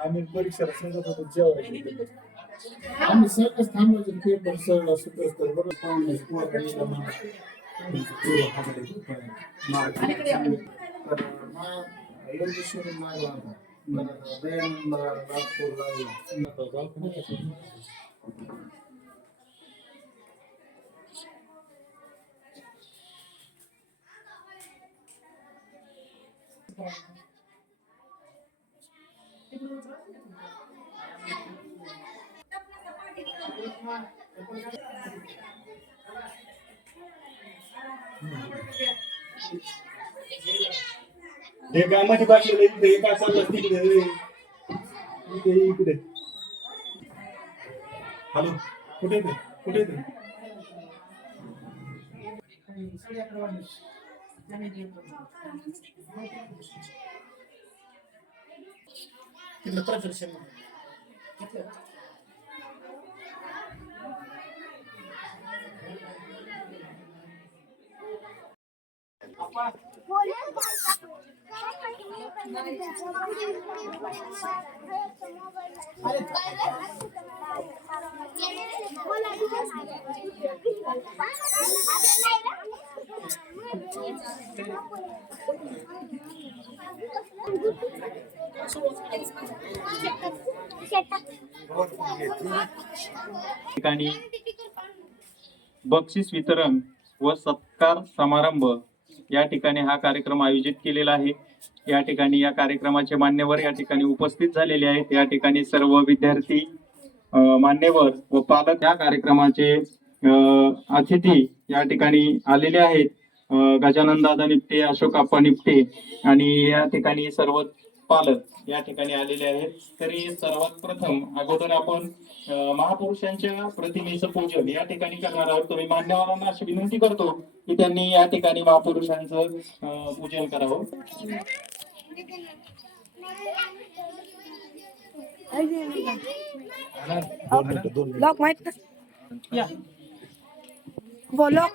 आम्ही परीक्षेला सांगत होतो जेवायला आम्ही सहज थांबायचं पेपर सरळ असं तर बरं हे कामाची बाकी इकडे काय चाललं तिकडे इकडे हॅलो कुठे कुठे प्रदर्शन ठिकाणी बक्षीस वितरण व सत्कार समारंभ या ठिकाणी हा कार्यक्रम आयोजित केलेला आहे। या ठिकाणी या कार्यक्रमाचे मान्यवर या ठिकाणी उपस्थित झालेले आहेत। या ठिकाणी सर्व विद्यार्थी मान्यवर व पालक या कार्यक्रमाचे अतिथी या ठिकाणी आलेले आहेत। गजानन दादा निपटे, अशोक आप्पा निपटे आणि या ठिकाणी सर्व पालक या ठिकाणी आलेले आहेत। तरी सर्वात प्रथम अगोदर आपण महापुरुषांच्या प्रतिमेचं पूजन या ठिकाणी करणार आहोत। तुम्ही मान्यवरांना अशी विनंती करतो की त्यांनी या ठिकाणी महापुरुषांचं पूजन करावं। लॉक माहित या बोलो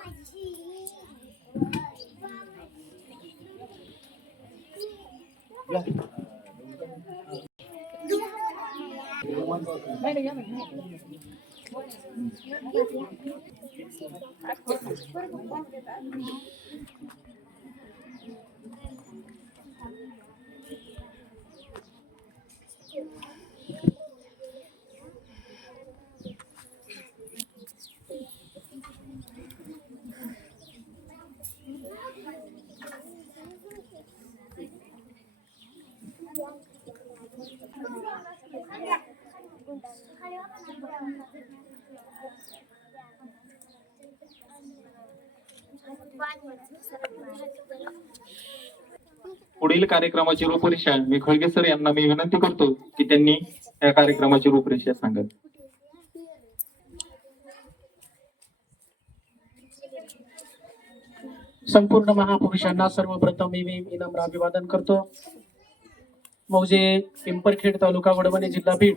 पुढील कार्यक्रमाची रूपरेषा मी खळगे सर यांना मी विनंती करतो की त्यांनी या कार्यक्रमाची रूपरेषा सांगावी। संपूर्ण महापुरुषांना सर्वप्रथम मी विनम्र अभिवादन करतो। मौजे पिंपरखेड तालुका वडवणी जिल्हा बीड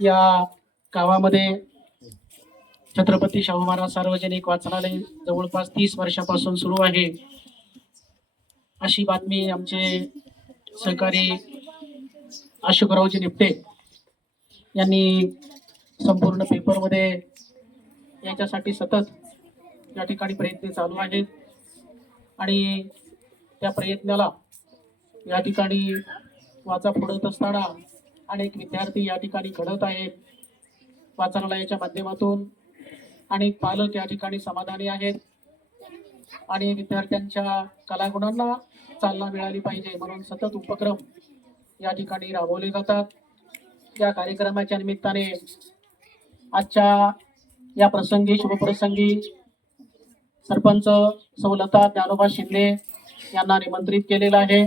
या गावामध्ये छत्रपती शाहू महाराज सार्वजनिक वाचनालय जवळपास 30 वर्षापासून सुरू आहे। अशी बातमी आमचे सहकारी अशोकरावजी निपटे यांनी संपूर्ण पेपरमध्ये याच्यासाठी सतत या ठिकाणी प्रयत्न चालू आहेत आणि त्या प्रयत्नाला या ठिकाणी वाचा फोडत असताना अनेक विद्यार्थी या ठिकाणी घडत आहेत। वाचनालयाच्या माध्यमातून अनेक पालक या ठिकाणी समाधानी आहेत आणि विद्यार्थ्यांच्या कलागुणांना चालना मिळाली पाहिजे म्हणून सतत उपक्रम या ठिकाणी राबवले जातात। या कार्यक्रमाच्या निमित्ताने आजच्या या प्रसंगी शुभप्रसंगी सरपंच सौलता ज्ञानोबा शिंदे यांना निमंत्रित केलेलं आहे।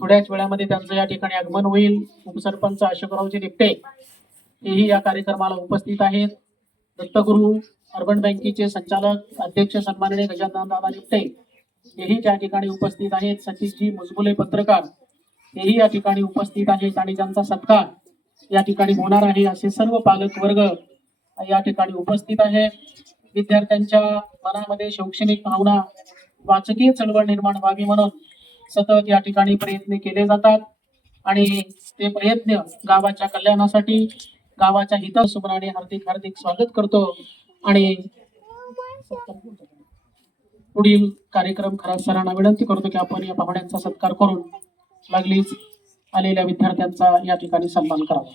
थोड्याच वेळामध्ये त्यांचं या ठिकाणी आगमन होईल। उपसरपंच अशोकरावजी निपटे हेही या कार्यक्रमाला उपस्थित आहेत। दत्तगुरु अर्बन बँकेचे संचालक अध्यक्ष सन्माननीय गजानन दादा निपटे हेही त्या ठिकाणी उपस्थित आहेत। सतीशजी मुजमुले पत्रकार हेही या ठिकाणी उपस्थित आहेत आणि ज्यांचा सत्कार या ठिकाणी होणार आहे असे सर्व पालक वर्ग या ठिकाणी उपस्थित आहे। विद्यार्थ्यांच्या मनामध्ये शैक्षणिक भावना वाचकीय चळवळ निर्माण व्हावी म्हणून सतत या ठिकाणी प्रयत्न केले जातात आणि ते प्रयत्न गावाच्या कल्याणासाठी, गावाच्या हितासुमनाने हार्दिक हार्दिक स्वागत करतो आणि पुढील कार्यक्रम खराब सरांना विनंती करतो की आपण या पाहुण्यांचा सत्कार करून लागलीच आलेल्या विद्यार्थ्यांचा या ठिकाणी सन्मान करावा.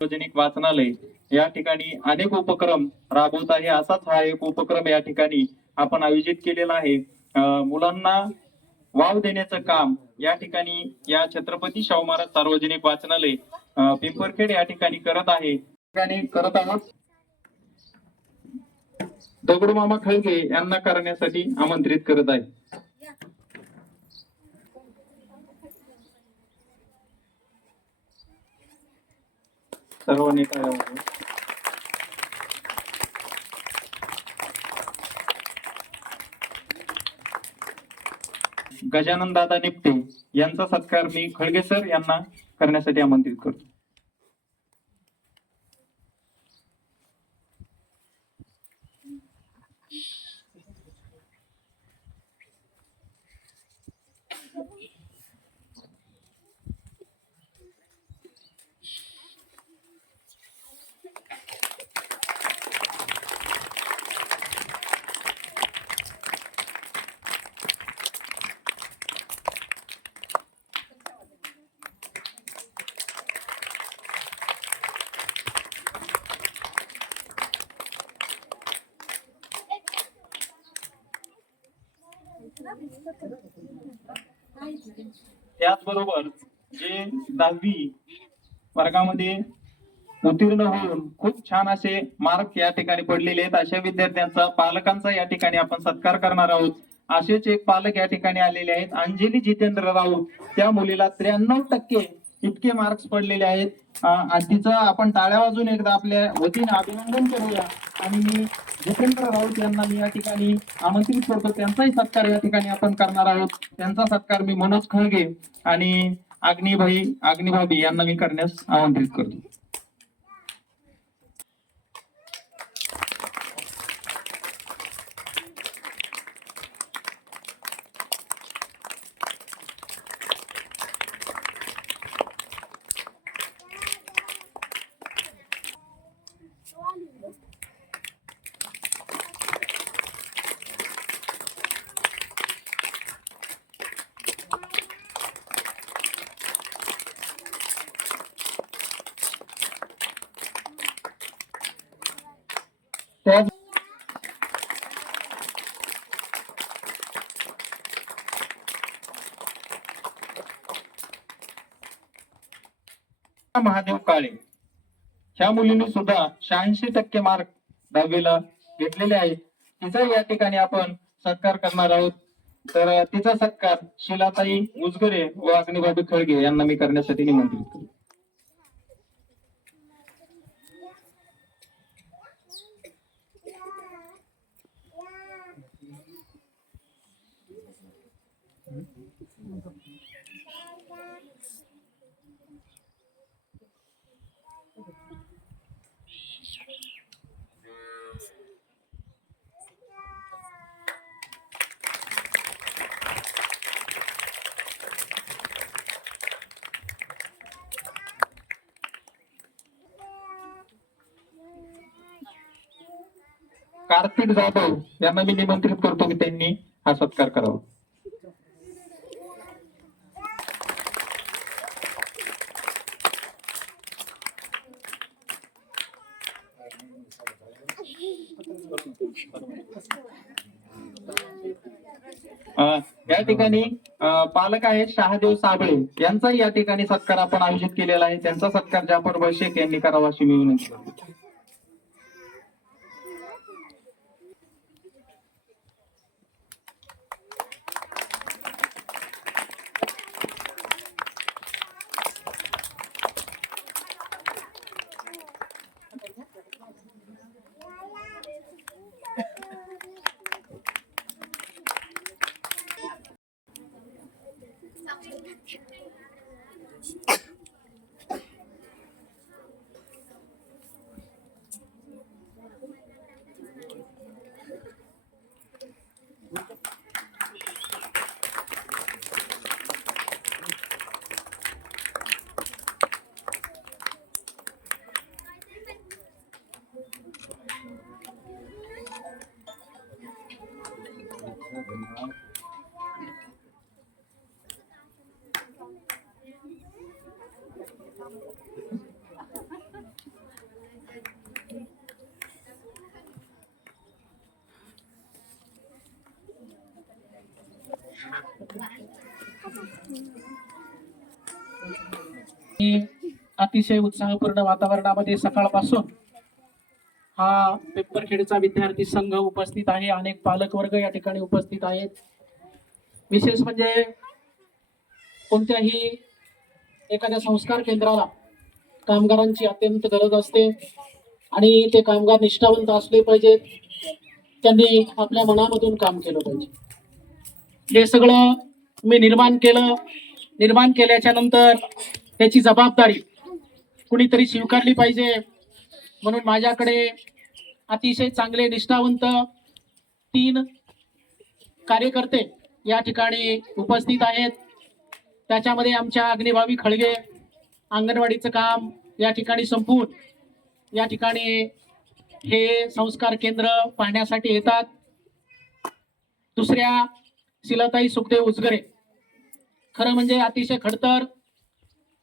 सार्वजनिक वाचनालय या ठिकाणी अनेक उपक्रम राबवत आहे. असाच हा एक उपक्रम या ठिकाणी आपण आयोजित केलेला आहे. मुलांना वाव देण्याचं काम या ठिकाणी या छत्रपती शाहू महाराज सार्वजनिक वाचनालय पिंपरखेड या ठिकाणी करत आहे. करत आहोत. दगडू मामा खळगे यांना करण्यासाठी आमंत्रित करत आहे. सर्वांनी गजानन दादा निपटे यांचा सत्कार मी खळगे सर यांना करण्यासाठी आमंत्रित करतो. त्याचबरोबर जे 10वी वर्गामध्ये उत्तीर्ण होऊन खूप छान असे मार्क या ठिकाणी पडलेले आहेत अशा विद्यार्थ्यांचा पालकांचा या ठिकाणी आपण सत्कार करणार आहोत. असेच एक पालक या ठिकाणी आलेले आहेत. अंजली जितेंद्र राऊत, त्या मुलीला 93% इतके मार्क्स पडलेले आहेत. तिचं आपण टाळ्या वाजून एकदा आपल्या वतीने अभिनंदन करूया आणि मी जितेंद्र राऊत यांना मी या ठिकाणी आमंत्रित करतो. त्यांचाही सत्कार या ठिकाणी आपण करणार आहोत. त्यांचा सत्कार मी मनोज खळगे आणि अग्निभाभी यांना मी करण्यास आमंत्रित करतो. महादेव काळे ह्या मुलीने सुद्धा 86% मार्क 10वीला घेतलेले आहेत. तिचा या ठिकाणी आपण सत्कार करणार आहोत. तर तिचा सत्कार शिलाताई उजगरे व अग्निभाभी खळगे यांना मी करण्यासाठी निमंत्रित करतो. कार्तिक जाधव यांना मी निमंत्रित करतो की त्यांनी हा सत्कार करावा. या ठिकाणी पालक आहेत शहादेव साबळे यांचाही या ठिकाणी सत्कार आपण आयोजित केलेला आहे. त्यांचा सत्कार जाफर शेख यांनी करावा अशी मी विनंती करतो. अतिशय उत्साहपूर्ण वातावरणामध्ये सकाळपासून हा पिंपरखेडचा विद्यार्थी संघ उपस्थित आहे. अनेक पालक वर्ग या ठिकाणी उपस्थित आहेत. विशेष म्हणजे कोणत्याही एखाद्या संस्कार केंद्राला कामगारांची अत्यंत गरज असते आणि ते कामगार निष्ठावंत असले पाहिजेत. त्यांनी आपल्या मनामधून काम केलं पाहिजे. हे सगळं मी निर्माण केलं. निर्माण केल्याच्या नंतर त्याची जबाबदारी कुणीतरी स्वीकारली पाहिजे. म्हणून माझ्याकडे अतिशय चांगले निष्ठावंत 3 कार्यकर्ते या ठिकाणी उपस्थित आहेत. त्याच्यामध्ये आमच्या अग्निभावी खळगे अंगणवाडीचं काम या ठिकाणी संपवून या ठिकाणी हे संस्कार केंद्र पाहण्यासाठी येतात. दुसऱ्या शिलाताई सुखदेव उजगरे, खरं म्हणजे अतिशय खडतर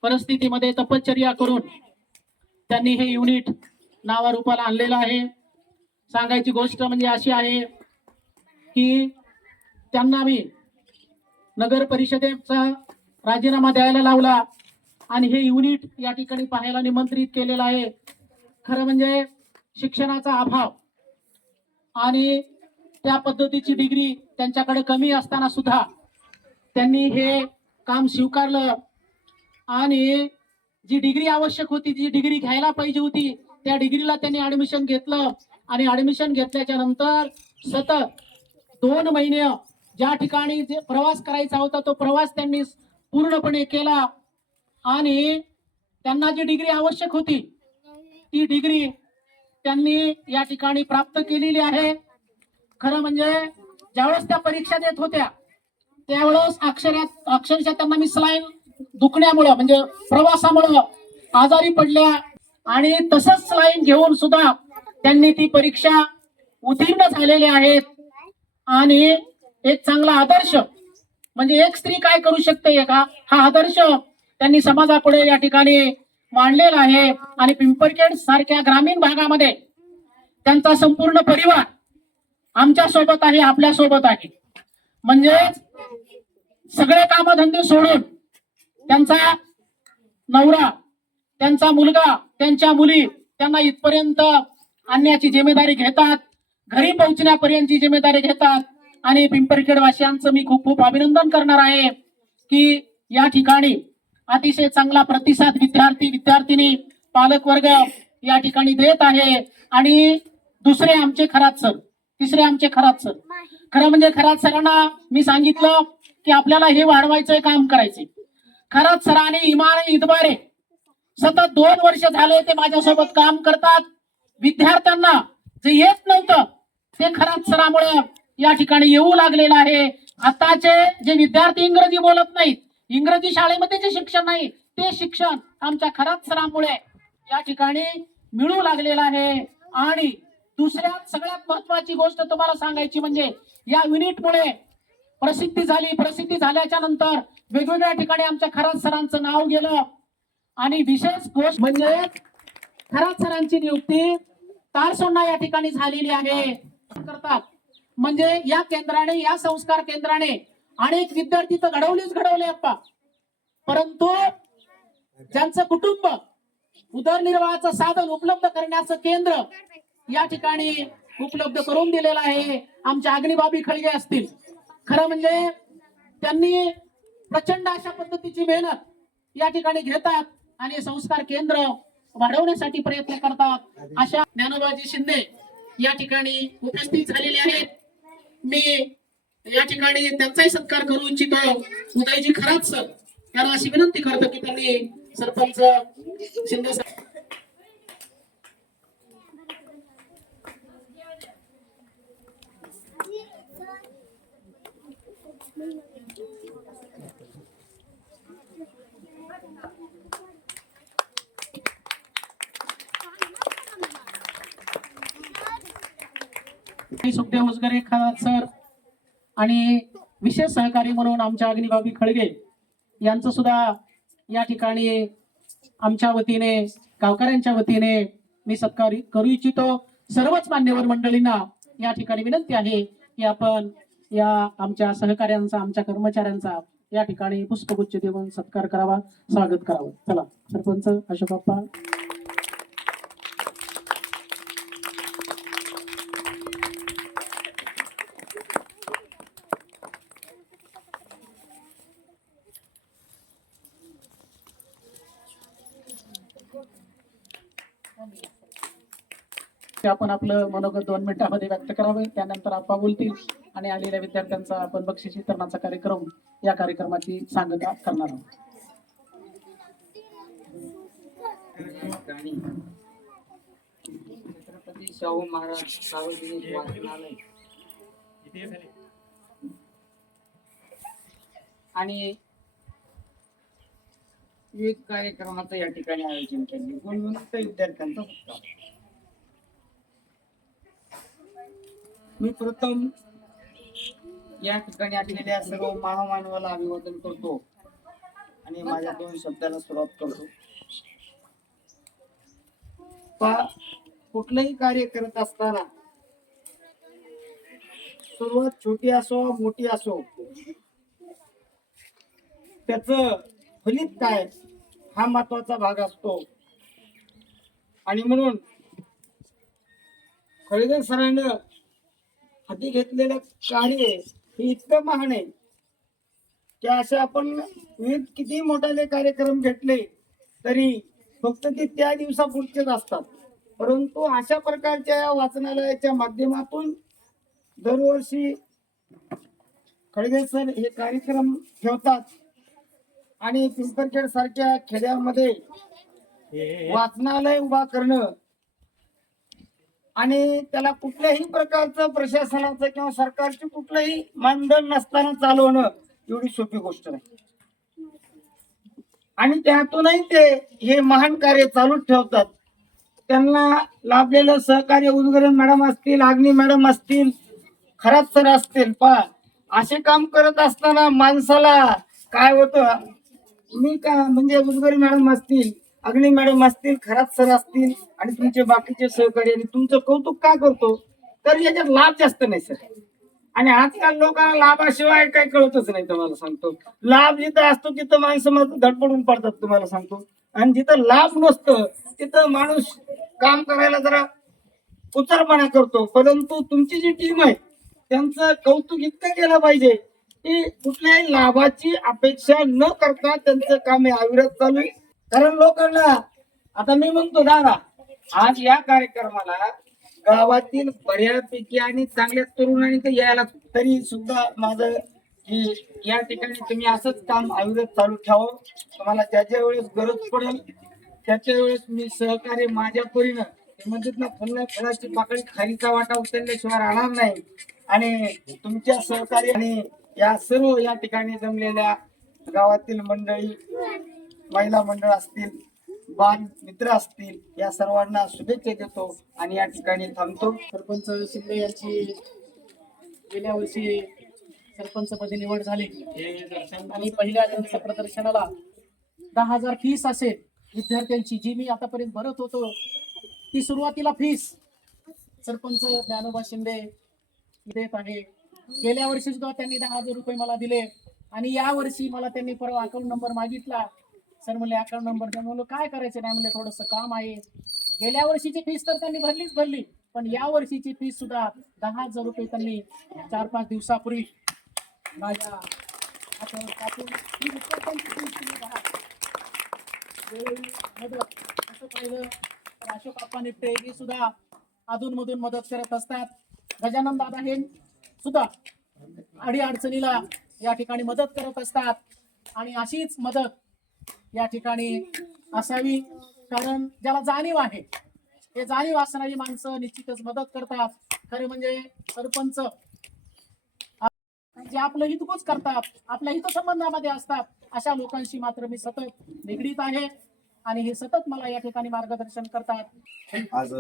परिस्थितीमध्ये तपश्चर्या करून त्यांनी हे युनिट नावारूपाला आणलेलं आहे. सांगायची गोष्ट म्हणजे अशी आहे की त्यांना मी नगर परिषदेचा राजीनामा द्यायला लावला आणि हे युनिट या ठिकाणी पाहायला निमंत्रित केलेलं आहे. खरं म्हणजे शिक्षणाचा अभाव आणि त्या पद्धतीची डिग्री त्यांच्याकडे कमी असताना सुद्धा त्यांनी हे काम स्वीकारलं आणि जी डिग्री आवश्यक होती, जी डिग्री घ्यायला पाहिजे होती, त्या डिग्रीला त्यांनी ऍडमिशन घेतलं आणि ऍडमिशन घेतल्याच्या नंतर सतत 2 महिने ज्या ठिकाणी जे प्रवास करायचा होता तो प्रवास त्यांनी पूर्णपणे केला आणि त्यांना जी डिग्री आवश्यक होती ती डिग्री त्यांनी या ठिकाणी प्राप्त केलेली आहे. खरं म्हणजे ज्यावेळेस त्या परीक्षा देत होत्या त्यावेळेस अक्षरशः त्यांना मी स्लाईन दुखण्यामुळे म्हणजे प्रवासामुळे आजारी पडल्या आणि तसंच स्लाईन घेऊन सुद्धा त्यांनी ती परीक्षा उत्तीर्ण झालेले आहेत. आणि एक चांगला आदर्श म्हणजे एक स्त्री काय करू शकते का, हा आदर्श त्यांनी समाजापुढे या ठिकाणी मांडलेला आहे. आणि पिंपरखेड सारख्या ग्रामीण भागामध्ये त्यांचा संपूर्ण परिवार आमच्या सोबत आहे, आपल्या सोबत आहे. म्हणजे सगळे कामधंदे सोडून त्यांचा नवरा, त्यांचा मुलगा, त्यांच्या मुली त्यांना इथपर्यंत आणण्याची जिम्मेदारी घेतात, घरी पोहोचण्यापर्यंतची जिम्मेदारी घेतात. आणि पिंपरखेड वासियांचं मी खूप खूप अभिनंदन करणार आहे की या ठिकाणी अतिशय चांगला प्रतिसाद विद्यार्थिनी पालक वर्ग या ठिकाणी देत आहे. आणि दुसरे आमचे खरात सर, तिसरे आमचे खरात सर. खरं म्हणजे खरात सरांना मी सांगितलं की आपल्याला हे वाढवायचंय, काम करायचंय. खरात सरांनी इमाने इतबारे सतत 2 वर्ष झाले ते माझ्यासोबत काम करतात. विद्यार्थ्यांना जे येत नव्हतं ते खरात सरामुळे या ठिकाणी येऊ लागलेलं आहे. आताचे जे विद्यार्थी इंग्रजी बोलत नाहीत, इंग्रजी शाळेमध्ये जे शिक्षण नाही ते शिक्षण आमच्या खरात सरांमुळे या ठिकाणी मिळू लागलेलं आहे. आणि दुसऱ्यात सगळ्यात महत्वाची गोष्ट तुम्हाला सांगायची म्हणजे या युनिटमुळे प्रसिद्धी झाली. प्रसिद्धी झाल्याच्या नंतर वेगवेगळ्या ठिकाणी आमच्या खरात सरांचं नाव गेलं. आणि विशेष गोष्ट म्हणजे खरात सरांची नियुक्ती तारसोंडा या ठिकाणी झालेली आहे करतात. म्हणजे या केंद्राने, या संस्कार केंद्राने अनेक विद्यार्थी तर घडवले अप्पा, परंतु ज्यांचं कुटुंब उदरनिर्वाहाचं साधन उपलब्ध करण्याचं केंद्र या ठिकाणी उपलब्ध करून दिलेलं आहे. आमच्या अग्निबाबी खळगे असतील, खरं म्हणजे त्यांनी प्रचंड अशा पद्धतीची मेहनत या ठिकाणी घेतात आणि संस्कार केंद्र वाढवण्यासाठी प्रयत्न करतात. अशा ज्ञानोबाजी शिंदे या ठिकाणी उपस्थित झालेले आहेत. मी या ठिकाणी त्यांचाही सत्कार करू इच्छितो. उदयजी खरात सर यांना अशी विनंती करतो की त्यांनी सरपंच शिंदे सुखदेव उजगरे खरात सर आणि विशेष सहकारी म्हणून आमच्या अग्निबाबी खळगे यांचं सुद्धा या ठिकाणी आमच्या वतीने, गावकऱ्यांच्या वतीने मी सत्कार करू इच्छितो. सर्वच मान्यवर मंडळींना या ठिकाणी विनंती आहे की आपण या आमच्या सहकाऱ्यांचा, आमच्या कर्मचाऱ्यांचा या ठिकाणी पुष्पगुच्छ देऊन सत्कार करावा, स्वागत करावं. चला सरपंच अशोक बाप्पा. ते आपण आपलं मनोगत 2 मिनिटांमध्ये व्यक्त करावे. त्यानंतर आप्पा बोलतील आणि आलेल्या विद्यार्थ्यांचा आपण बक्षीस वितरणाचा कार्यक्रम या कार्यक्रमाची सांगता करणार आहोत. छत्रपती शाहू महाराज सार्वजनिक वाचनालय आणि विविध कार्यक्रमाचं या ठिकाणी आयोजन केले. गुणवंत विद्यार्थ्यांचा सत्कार. मी प्रथम या ठिकाणी आलेल्या सर्व महामानवाला अभिवादन करतो आणि माझ्या 2 शब्दाला सुरुवात करतो. कुठलंही कार्य करत असताना सुरुवात छोटी असो मोठी असो, त्याच फलित काय हा महत्वाचा भाग असतो. आणि म्हणून खळगे सरांना हाती घेतलेलं कार्य हे इतकं महान आहे की असे आपण विविध किती मोठाले कार्यक्रम घेतले तरी फक्त ते त्या दिवसापुरतेच असतात. परंतु अशा प्रकारच्या या वाचनालयाच्या माध्यमातून दरवर्षी खळगे सर हे कार्यक्रम ठेवतात आणि पिंपरखेड सारख्या खेड्यामध्ये वाचनालय उभा करणं आणि त्याला कुठल्याही प्रकारचं प्रशासनाचं किंवा सरकारचे कुठलंही मानधन नसताना चालवणं एवढी सोपी गोष्ट नाही. आणि त्यातूनही ते हे महान कार्य चालूच ठेवतात. त्यांना लाभलेलं सहकार्य उदगीर मॅडम असतील, अग्नी मॅडम असतील, खरात सर असतील. असे काम करत असताना माणसाला काय होतं, मी का म्हणजे उदगीर मॅडम असतील, अग्नी मॅडम असतील, खरात सर असतील आणि तुमचे बाकीचे सहकारी आणि तुमचं कौतुक का करतो तर याच्यात लाभ जास्त नाही सर. आणि आजकाल लोकांना लाभाशिवाय काही कळतच नाही. तुम्हाला सांगतो, लाभ जिथं असतो तिथं माणसं मग धडपडून पडतात. तुम्हाला सांगतो, आणि जिथं लाभ नसतं तिथं माणूस काम करायला जरा उचरपणा करतो. परंतु तुमची जी टीम आहे त्यांचं कौतुक इतकं केलं पाहिजे की कुठल्याही लाभाची अपेक्षा न करता त्यांचं काम हे अविरत चालू आहे. कारण लोकांना आता मी म्हणतो दादा, आज या कार्यक्रमाला गावातील बऱ्यापैकी आणि चांगल्या तरुणांनी तर यायला, तरी सुद्धा माझं की या ठिकाणी तुम्ही असंच काम अविरत चालू ठेवावं. तुम्हाला ज्याच्या वेळेस गरज पडेल त्याच्या वेळेस मी सहकार्य माझ्या परीनं म्हणतात ना, फुलल्या फळाची पाकळी खारीचा वाटा उचलल्याशिवाय राहणार नाही. आणि तुमच्या सहकार्य आणि या सर्व या ठिकाणी जमलेल्या गावातील मंडळी, महिला मंडळ असतील, बाल मित्र असतील, या सर्वांना शुभेच्छा देतो आणि या ठिकाणी थांबतो. सरपंच शिंदे यांची गेल्या वर्षी सरपंचपदी निवड झाली आणि पहिल्या त्यांच्या प्रदर्शनाला 10,000 फीस असेल विद्यार्थ्यांची, जी मी आतापर्यंत भरत होतो ती सुरुवातीला फीस सरपंच ज्ञानोबा शिंदे देत आहे. गेल्या वर्षी सुद्धा त्यांनी 10,000 रुपये मला दिले आणि या वर्षी मला त्यांनी परवा अकाउंट नंबर मागितला. सर म्हणले अकाउंट नंबर द्या. म्हणलं काय करायचं नाही, म्हणले थोडंसं काम आहे. गेल्या वर्षीची फीस तर त्यांनी भरली, पण या वर्षीची फीस सुद्धा 10,000 रुपये त्यांनी 4-5 दिवसापूर्वी माझ्या हातावर टाकून ही विद्यार्थ्यांची फीस तुम्ही भरा. वेळोवेळी मदत असं पाहिलं तर अशोक आप्पा निपटे हे सुद्धा अधूनमधून मदत करत असतात. गजानन दादा हे सुद्धा अडीअडचणीला या ठिकाणी मदत करत असतात आणि अशीच मदत या ठिकाणी असावी. कारण ज्याला जाणीव आहे, हे जाणीव असणारी माणसं निश्चितच मदत करतात. खरं म्हणजे सरपंच जे आपलं हितगुज करतात, आपल्या हितसंबंधामध्ये असतात, अशा लोकांशी मात्र मी सतत निगडीत आहे आणि हे सतत मला या ठिकाणी मार्गदर्शन करतात. आज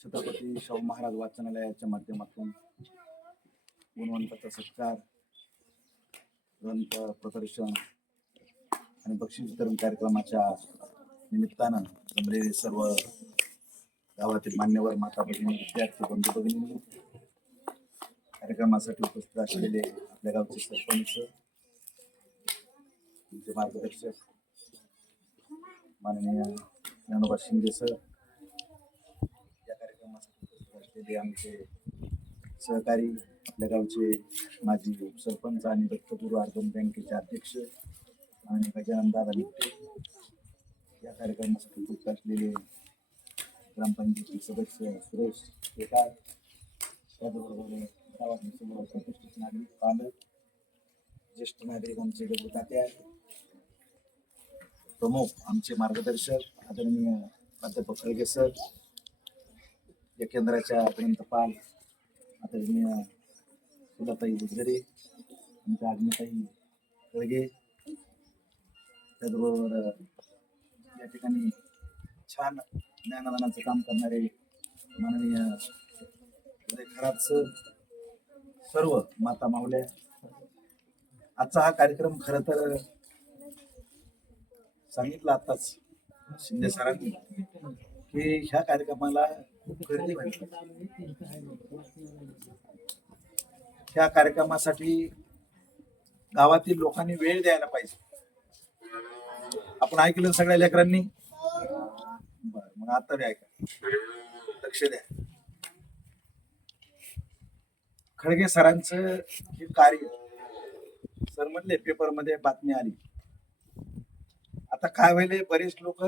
छत्रपती शाहू महाराज वाचनालयाच्या माध्यमातून गुणवंताचा सत्कार, ग्रंथ प्रदर्शन आणि बक्षीस वितरण कार्यक्रमाच्या निमित्तानं जमलेले सर्व गावातील मान्यवर, माता भगिनी, विद्यार्थी बंधू भगिनी, कार्यक्रमासाठी उपस्थित असलेले आपल्या गावचे सरपंच, तुमचे मार्गदर्शक माननीय ज्ञानोबा शिंदे सर, या कार्यक्रमासाठी उपस्थित असलेले आमचे सहकारी, आपल्या गावचे माजी उपसरपंच आणि दत्तगुरू अर्बन बँकेचे अध्यक्ष आणि गजानन दादा निकटे, या कार्यक्रमासाठी उपस्थित असलेले ग्रामपंचायतीचे सदस्य सुरेश केदार, त्याचबरोबर गावातील सर्व प्रतिष्ठित नागरिक, पालक, ज्येष्ठ नागरिक, आमचे तात्या, प्रमुख, आमचे मार्गदर्शक आदरणीय प्राध्यापक खळगे सर, या केंद्राच्या ग्रंथपाल आदरणीय फुलाताई बुधगरे, आमच्या अग्निताई खळगे, त्याचबरोबर या ठिकाणी छान ज्ञानदानाचं काम करणारे माननीय खरात सर, सर्व माता माऊल्या. आजचा हा कार्यक्रम खर तर सांगितलं आताच शिंदे सरांनी की ह्या कार्यक्रमाला खूप गर्दी व्हायची. ह्या कार्यक्रमासाठी गावातील लोकांनी वेळ द्यायला पाहिजे. आपण ऐकलं सगळ्या लेकरांनी? बरं, मग आता बी ऐका, लक्ष द्या. खळगे सरांचं हे कार्य, सर म्हणले पेपरमध्ये बातमी आली. आता काय व्हायले, बरेच लोक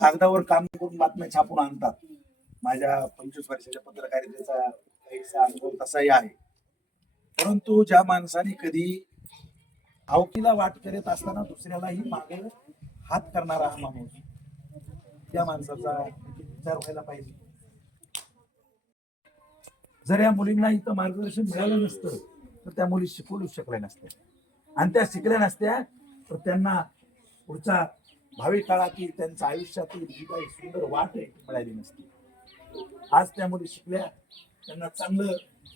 कागदावर काम करून बातम्या छापून आणतात. माझ्या 25 वर्षाच्या पत्रकारितेचा काहीसा अनुभव तसाही आहे. परंतु ज्या माणसाने कधी आवकीला वाट करत असताना दुसऱ्यालाही मागे हात करणारा हा माणूस, त्या माणसाचा विचार व्हायला पाहिजे. जर या मुलींना इथं मार्गदर्शन मिळालं नसतं तर त्या मुली शिकवू शकल्या नसत्या, आणि त्या शिकल्या नसत्या तर त्यांना पुढच्या भावी काळातील त्यांच्या आयुष्यातील जी काही सुंदर वाट आहे मिळाली नसती. आज त्या मुली शिकल्या, त्यांना चांगलं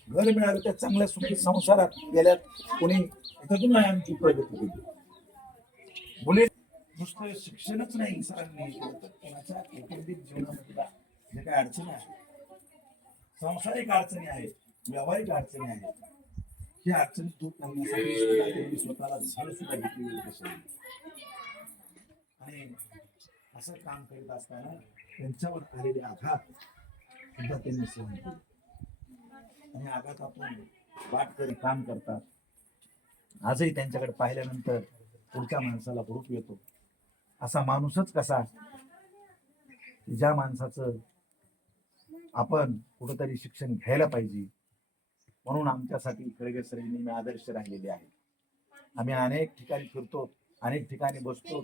घर मिळालं, त्या चांगल्या सुखी संसारात गेल्यात. कोणी इथं नाही आमची प्रगती केली. मुली नुसतं शिक्षणच नाही सरांनी केलं तर कोणाच्या कौटुंबिक जीवनामधल्या जे काही अडचणी आहेत, सांसारिक अडचणी आहेत, व्यावहारिक अडचणी आहेत, ही अडचणी दूर करण्यासाठी स्वतःला झळ सुद्धा घेतली. आणि असं काम करीत असताना त्यांच्यावर आलेले आघात सुद्धा त्यांनी सहन केले, आणि आघातातून वाट करी काम करतात. आजही त्यांच्याकडे पाहिल्यानंतर पुढच्या माणसाला हुरूप येतो. असा माणूसच कसा, ज्या माणसाचं आपण कुठंतरी शिक्षण घ्यायला पाहिजे. म्हणून आमच्यासाठी खळगे सर नेहमी आदर्श राहिलेले आहे. आम्ही अनेक ठिकाणी फिरतो, अनेक ठिकाणी बसतो,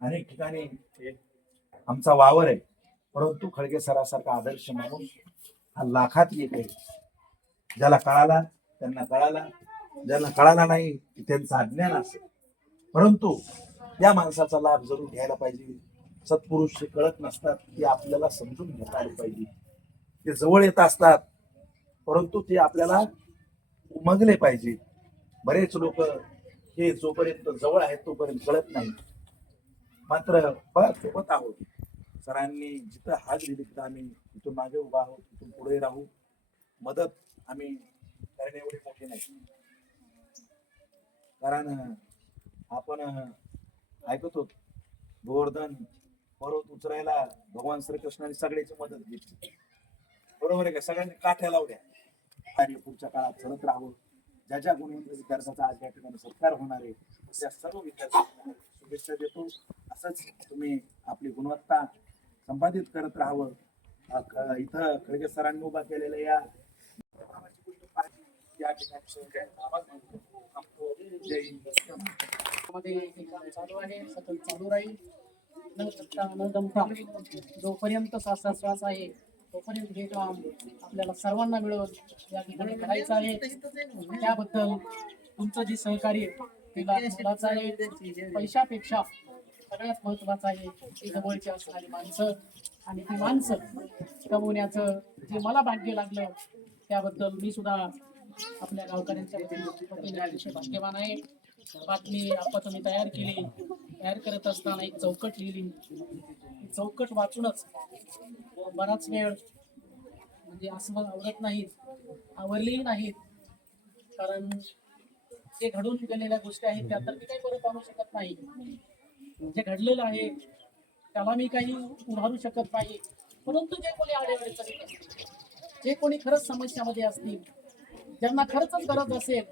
अनेक ठिकाणी आमचा वावर आहे, परंतु खळगे सरासारखा आदर्श माणूस हा लाखात एक आहे. ज्याला कळाला त्यांना कळाला, ज्यांना कळाला नाही त्यांचं अज्ञान असेल, परंतु या माणसाचा लाभ जरूर घ्यायला पाहिजे. सत्पुरुष हे कळत नसतात, ते आपल्याला समजून घेता आले पाहिजे. ते जवळ येत असतात, परंतु ते आपल्याला उमगले पाहिजे. बरेच लोक हे जोपर्यंत जवळ आहेत तोपर्यंत कळत नाही. मात्र सोबत आहोत. सरांनी जिथं हात दिली तिथं आम्ही तिथून मागे उभा आहोत, तिथून पुढे राहू. मदत आम्ही करणे एवढी मोठी नाही, कारण आपण ऐकतो गोवर्धन पर्वत उचलायला भगवान श्रीकृष्णाने सगळ्याची मदत घेतली, बरोबर आहे का? सगळ्यांनी काठ्या लावल्या आणि पुढच्या काळात चलत राहावं. ज्या ज्या गुणवंत विद्यार्थ्याचा आज या ठिकाणी सत्कार होणार आहे त्या सर्व विद्यार्थ्यांना शुभेच्छा देतो. असंच तुम्ही आपली गुणवत्ता संपादित करत राहावं. इथं खळगे सरांनी उभा केलेल्या या ठिकाणी आवाज म्हणतो. जय हिंद. मध्ये हे काम चालू आहे, सतत चालू राहील. न थकता न दमता जोपर्यंत श्वास आहे तोपर्यंत हे काम आपल्याला सर्वांना मिळून या ठिकाणी करायचं आहे. त्याबद्दल तुमचं जे सहकार्य तिला मोलाचं आहे. पैशापेक्षा सगळ्यात महत्वाचं आहे ती जवळची असणारी माणसं, आणि ती माणसं कमवण्याचं जे मला भाग्य लागलं त्याबद्दल मी सुद्धा आपल्या गावकऱ्यांच्या वतीने अतिशय भाग्यवान आहे. बातमी आपण तुम्ही तयार करत असताना एक चौकट लिहिली. चौकट वाचूनच बराच वेळ म्हणजे असं आवरत नाहीत, आवरलेही नाहीत, कारण जे घडून गेलेल्या गोष्टी आहेत त्या तर मी काही परत आणू शकत नाही. जे घडलेलं आहे त्याला मी काही उभारू शकत नाही. परंतु जे कोणी आडेवेळेच असतील, जे कोणी खरंच समस्यामध्ये असतील, ज्यांना खरंच गरज असेल,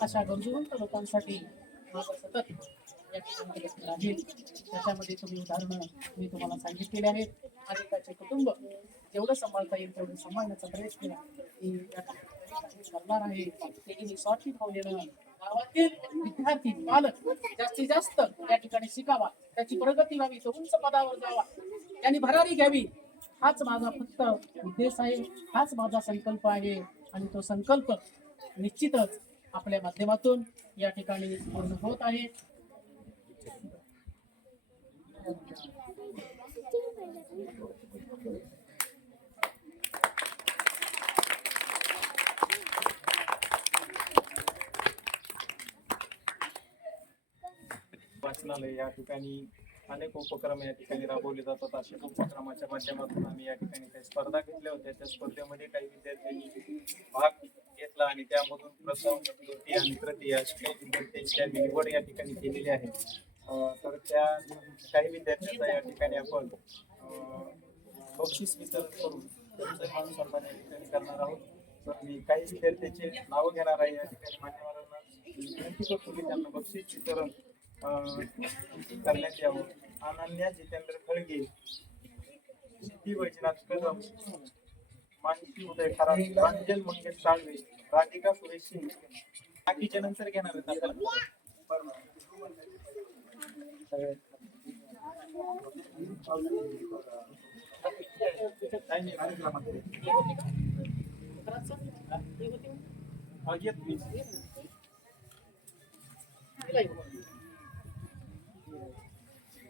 अशा गरजूवंत लोकांसाठी माझं सतत या ठिकाणी प्रयत्न राहील. त्याच्यामध्ये तुम्ही उदाहरणं मी तुम्हाला सांगितलेले आहेत आणि त्याचे कुटुंब जेवढं सांभाळता येईल तेवढं सांभाळण्याचा प्रयत्न मी या ठिकाणी करणार आहे. तेही निस्वार्थी भावनेनं गावातील विद्यार्थी पालक जास्तीत जास्त या ठिकाणी शिकावा, त्याची प्रगती व्हावी, तो उंच पदावर जावा, त्यांनी भरारी घ्यावी, हाच माझा फक्त उद्देश आहे, हाच माझा संकल्प आहे. आणि तो संकल्प निश्चितच आपल्या माध्यमातून या ठिकाणी पूर्ण होत आहे. वाचनालय या ठिकाणी अनेक उपक्रम या ठिकाणी राबवले जातात. अशा उपक्रमाच्या माध्यमातून आम्ही या ठिकाणी काही स्पर्धा घेतल्या होत्या. त्या स्पर्धेमध्ये काही विद्यार्थ्यांनी भाग घेतला आणि त्यामधून प्रथम, द्वितीय आणि तृतीय अशी काही विद्यार्थ्यांची निवड या ठिकाणी केलेली आहे. तर त्या काही विद्यार्थ्यांचा या ठिकाणी आपण बक्षीस वितरण करून त्यांचं मान सन्मान या ठिकाणी करणार आहोत. तर मी काही विद्यार्थ्यांचे नावं घेणार आहे. या ठिकाणी मान्यवरांना विनंती करतो की त्यांना बक्षीस वितरण करण्यात यावं. अनन्या जितेंद्र खळगे, सिद्धी वैजनाथ कदम, मानसी उदय खराब, प्रांजल मंगेश साळवे, राधिका सुरेश सिंग. बाकीच्या नंतर घेणार आहेत आपण.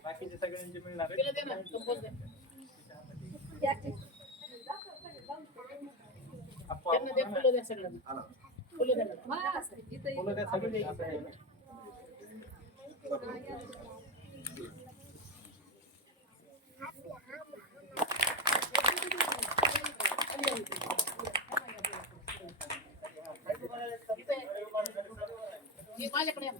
बाकीचे सगळ्यांचे मिळणार माझ्याकडे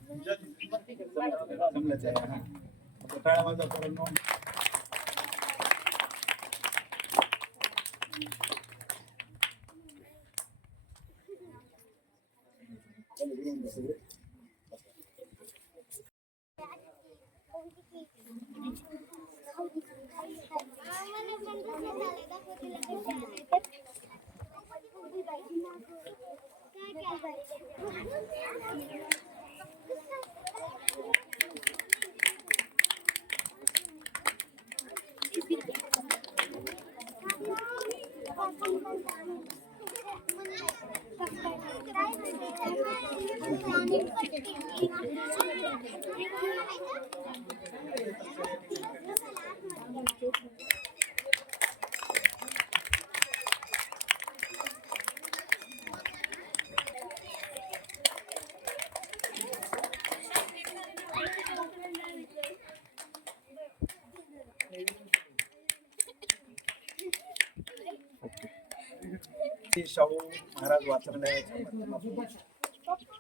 शाहू महाराज वाचनालयाच्या माध्यमातून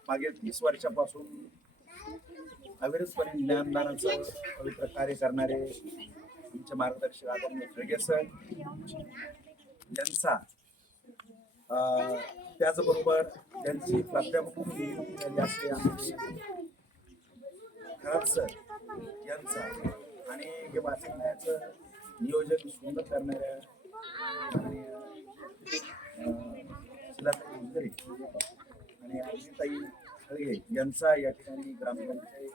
मागील 30 वर्षापासून अविरतपणे ज्ञानदानाचं पवित्र कार्य करणारे आमचे मार्गदर्शक आदरणीय खळगे सर यांचा त्याचबरोबर त्यांची प्राध्यापक खराब सर यांचा आणि हे वाचनालयाचं नियोजन सुंदर करणाऱ्या आणि आजीताई खळगे यांचा या ठिकाणी ग्रामपंचायत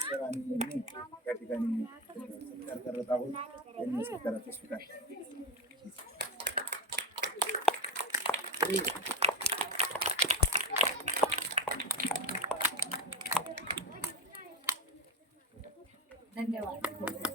सर आणि मी या ठिकाणी सत्कार करत आहोत. त्यांनी सत्काराचा स्वीकार धन्यवाद.